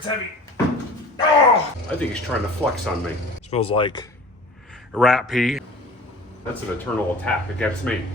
That's heavy. Oh! I think he's trying to flex on me. Smells like rat pee. That's an eternal attack against me.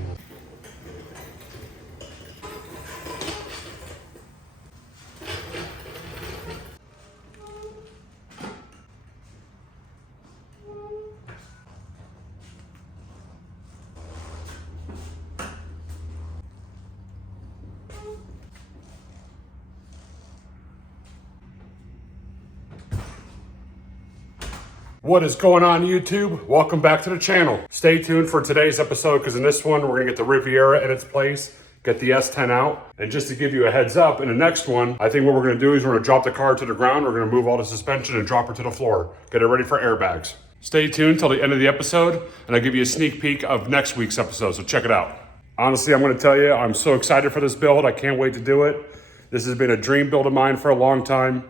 What is going on, YouTube? Welcome back to the channel. Stay tuned for today's episode because in this one, we're gonna get the Riviera in its place, get the S10 out. And just to give you a heads up, in the next one, I think what we're gonna do is we're gonna drop the car to the ground, we're gonna move all the suspension and drop her to the floor. Get it ready for airbags. Stay tuned till the end of the episode and I'll give you a sneak peek of next week's episode, so check it out. Honestly, I'm gonna tell you, I'm so excited for this build. I can't wait to do it. This has been a dream build of mine for a long time.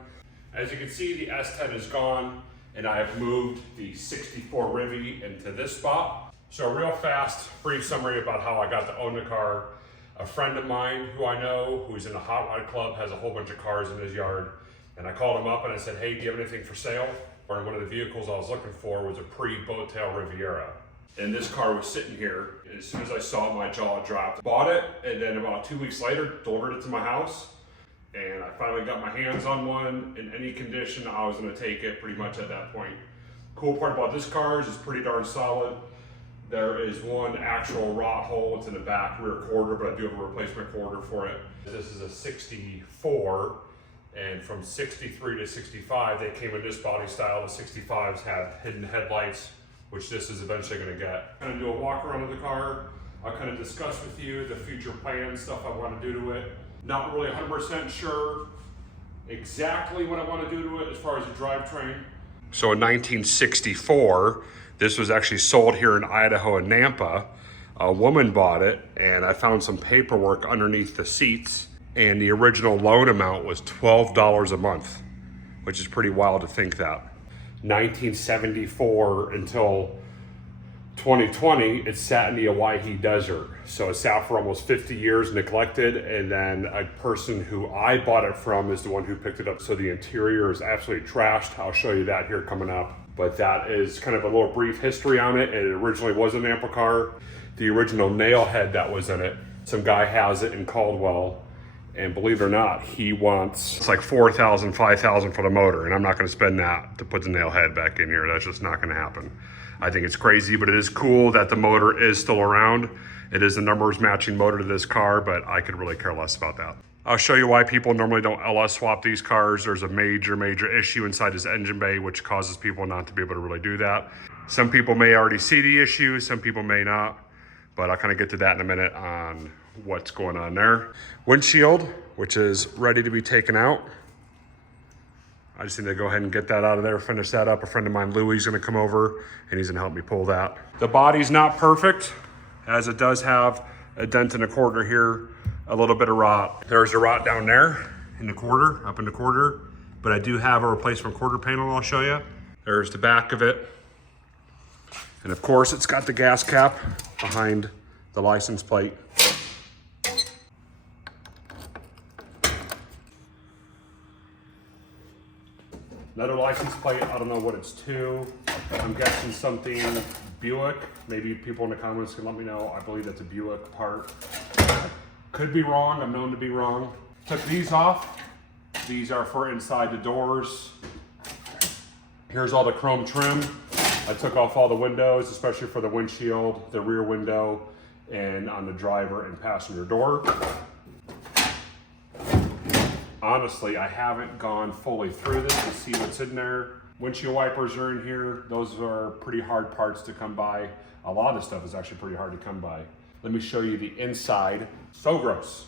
As you can see, the S10 is gone. And I have moved the 64 Rivi into this spot. So a real fast, brief summary about how I got to own the car. A friend of mine who I know, who's in a hot rod club, has a whole bunch of cars in his yard. And I called him up and I said, hey, do you have anything for sale? Or one of the vehicles I was looking for was a pre-boat tail Riviera. And this car was sitting here. As soon as I saw it, my jaw dropped. Bought it, and then about 2 weeks later, delivered it to my house. And I finally got my hands on one in any condition. I was gonna take it pretty much at that point. Cool part about this car is it's pretty darn solid. There is one actual rot hole. It's in the back rear quarter, but I do have a replacement quarter for it. This is a 64, and from 63 to 65, they came in this body style. The 65s have hidden headlights, which this is eventually gonna get. I'm gonna do a walk around of the car. I'll kind of discuss with you the future plans, stuff I wanna do to it. Not really 100% sure exactly what I want to do to it as far as the drivetrain. So in 1964, this was actually sold here in Idaho and Nampa. A woman bought it and I found some paperwork underneath the seats and the original loan amount was $12 a month, which is pretty wild to think that. 1974 until 2020, it sat in the Owyhee Desert. So it sat for almost 50 years neglected, and then a person who I bought it from is the one who picked it up. So the interior is absolutely trashed. I'll show you that here coming up. But that is kind of a little brief history on it. It originally was a Nampa car. The original nail head that was in it, some guy has it in Caldwell, and believe it or not, he wants, it's like $4,000, $5,000 for the motor, and I'm not gonna spend that to put the nail head back in here. That's just not gonna happen. I think it's crazy, but it is cool that the motor is still around. It is the numbers matching motor to this car, but I could really care less about that. I'll show you why people normally don't LS swap these cars. There's a major issue inside this engine bay, which causes people not to be able to really do that. Some people may already see the issue, some people may not, but I'll kind of get to that in a minute on what's going on there. Windshield, which is ready to be taken out. I just need to go ahead and get that out of there, finish that up. A friend of mine, Louie, is gonna come over and he's gonna help me pull that. The body's not perfect, as it does have a dent in the quarter here, a little bit of rot. There's a rot down there in the quarter, up in the quarter, but I do have a replacement quarter panel I'll show you. There's the back of it. And of course, it's got the gas cap behind the license plate. Another license plate, I don't know what it's to. I'm guessing something Buick. Maybe people in the comments can let me know. I believe that's a Buick part. Could be wrong, I'm known to be wrong. Took these off. These are for inside the doors. Here's all the chrome trim. I took off all the windows, especially for the windshield, the rear window, and on the driver and passenger door. Honestly, I haven't gone fully through this to see what's in there. Windshield wipers are in here. Those are pretty hard parts to come by. A lot of this stuff is actually pretty hard to come by. Let me show you the inside. So gross.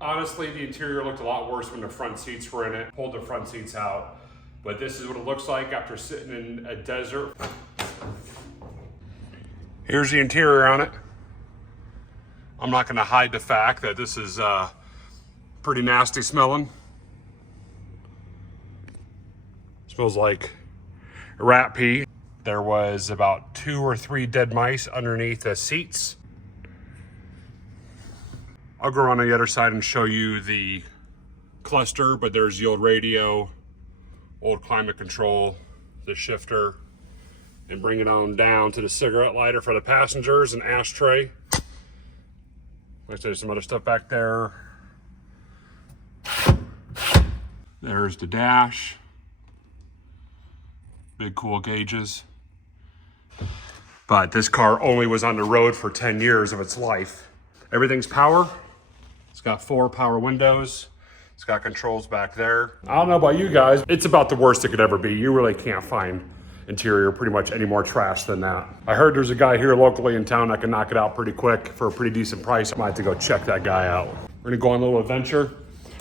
Honestly, the interior looked a lot worse when the front seats were in it. Pulled the front seats out. But this is what it looks like after sitting in a desert. Here's the interior on it. I'm not gonna hide the fact that this is pretty nasty smelling. Smells like rat pee. There was about 2 or 3 dead mice underneath the seats. I'll go around on the other side and show you the cluster, but there's the old radio, old climate control, the shifter, and bring it on down to the cigarette lighter for the passengers and ashtray. There's some other stuff back there. There's the dash. Big cool gauges. But this car only was on the road for 10 years of its life. Everything's power. It's got 4 power windows. It's got controls back there. I don't know about you guys. It's about the worst it could ever be. You really can't find interior pretty much any more trash than that. I heard there's a guy here locally in town that can knock it out pretty quick for a pretty decent price. I might have to go check that guy out. We're gonna go on a little adventure.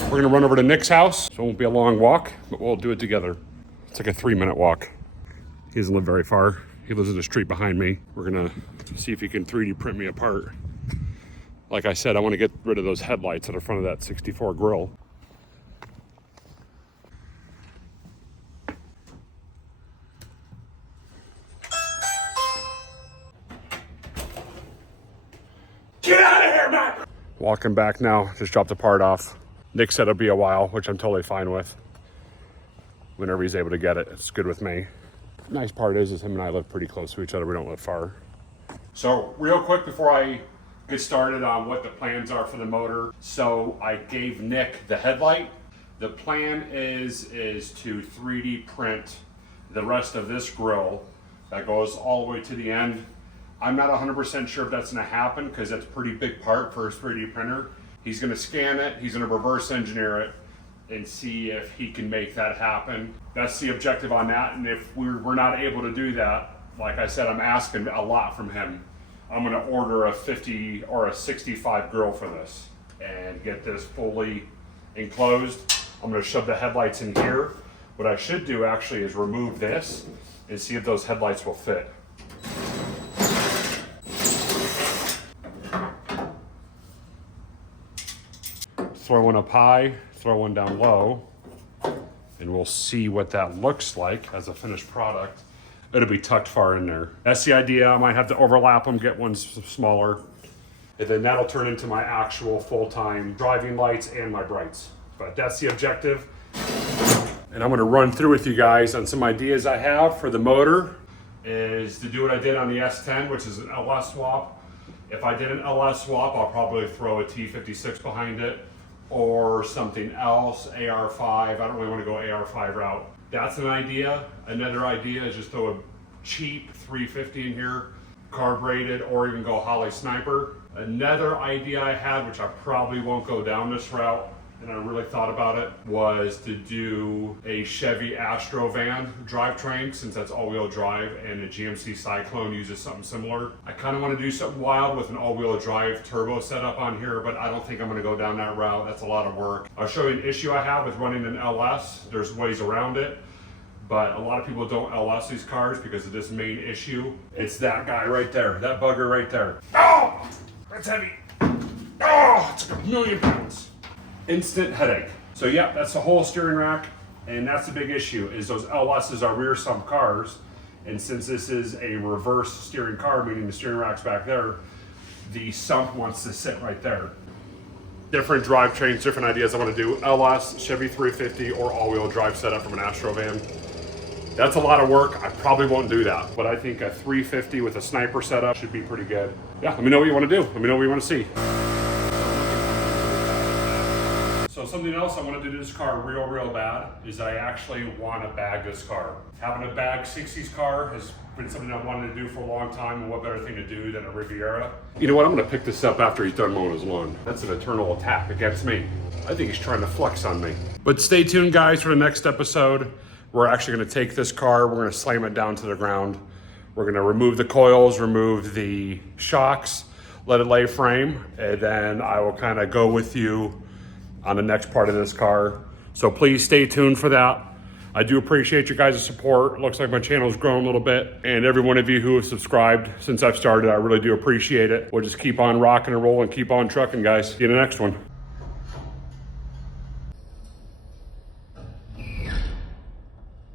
We're gonna run over to Nick's house. So it won't be a long walk, but we'll do it together. It's like a 3-minute walk. He doesn't live very far. He lives in the street behind me. We're gonna see if he can 3D print me a part. Like I said, I wanna get rid of those headlights at the front of that 64 grill. Get out of here, man! Walking back now, just dropped the part off. Nick said it'll be a while, which I'm totally fine with. Whenever he's able to get it, it's good with me. Nice part is him and I live pretty close to each other. We don't live far. So real quick before I get started on what the plans are for the motor. So I gave Nick the headlight. The plan is to 3D print the rest of this grill that goes all the way to the end. I'm not 100% sure if that's gonna happen because that's a pretty big part for his 3D printer. He's gonna scan it, he's gonna reverse engineer it and see if he can make that happen. That's the objective on that, and if we're not able to do that, like I said, I'm asking a lot from him. I'm gonna order a 50 or a 65 grill for this and get this fully enclosed. I'm gonna shove the headlights in here. What I should do actually is remove this and see if those headlights will fit. Throw one up high, throw one down low, and we'll see what that looks like as a finished product. It'll be tucked far in there. That's the idea. I might have to overlap them, get one smaller, and then that'll turn into my actual full-time driving lights and my brights. But that's the objective. And I'm gonna run through with you guys on some ideas I have for the motor, is to do what I did on the S10, which is an LS swap. If I did an LS swap, I'll probably throw a T56 behind it, or something else, AR5. I don't really want to go AR5 route. That's an idea. Another idea is just throw a cheap 350 in here, carbureted, or even go Holly Sniper. Another idea I had, which I probably won't go down this route, and I really thought about it, was to do a Chevy Astro van drivetrain, since that's all-wheel drive, and the GMC Cyclone uses something similar. I kind of want to do something wild with an all-wheel drive turbo setup on here, but I don't think I'm going to go down that route. That's a lot of work. I'll show you an issue I have with running an LS. There's ways around it, but a lot of people don't LS these cars because of this main issue. It's that guy right there, that bugger right there. Oh, that's heavy. Oh, it's like 1,000,000 pounds. Instant headache. So yeah, that's the whole steering rack, and that's the big issue, is those LSs are rear sump cars, and since this is a reverse steering car, meaning the steering rack's back there, the sump wants to sit right there. Different drivetrains, different ideas I want to do. LS, Chevy 350, or all-wheel drive setup from an Astro van. That's a lot of work. I probably won't do that, but I think a 350 with a sniper setup should be pretty good. Yeah, let me know what you want to do. Let me know what you want to see. So something else I want to do to this car real bad is I actually want to bag this car. Having a bag 60s car has been something I wanted to do for a long time, and what better thing to do than a Riviera. You know what, I'm going to pick this up after he's done mowing his lawn. That's an eternal attack against me. I think he's trying to flex on me. But stay tuned, guys, for the next episode. We're actually going to take this car, we're going to slam it down to the ground. We're going to remove the coils, remove the shocks, let it lay frame, and then I will kind of go with you on the next part of this car. So please stay tuned for that. I do appreciate your guys' support. It looks like my channel's grown a little bit, and every one of you who have subscribed since I've started, I really do appreciate it. We'll just keep on rocking and rolling, keep on trucking, guys. See you in the next one.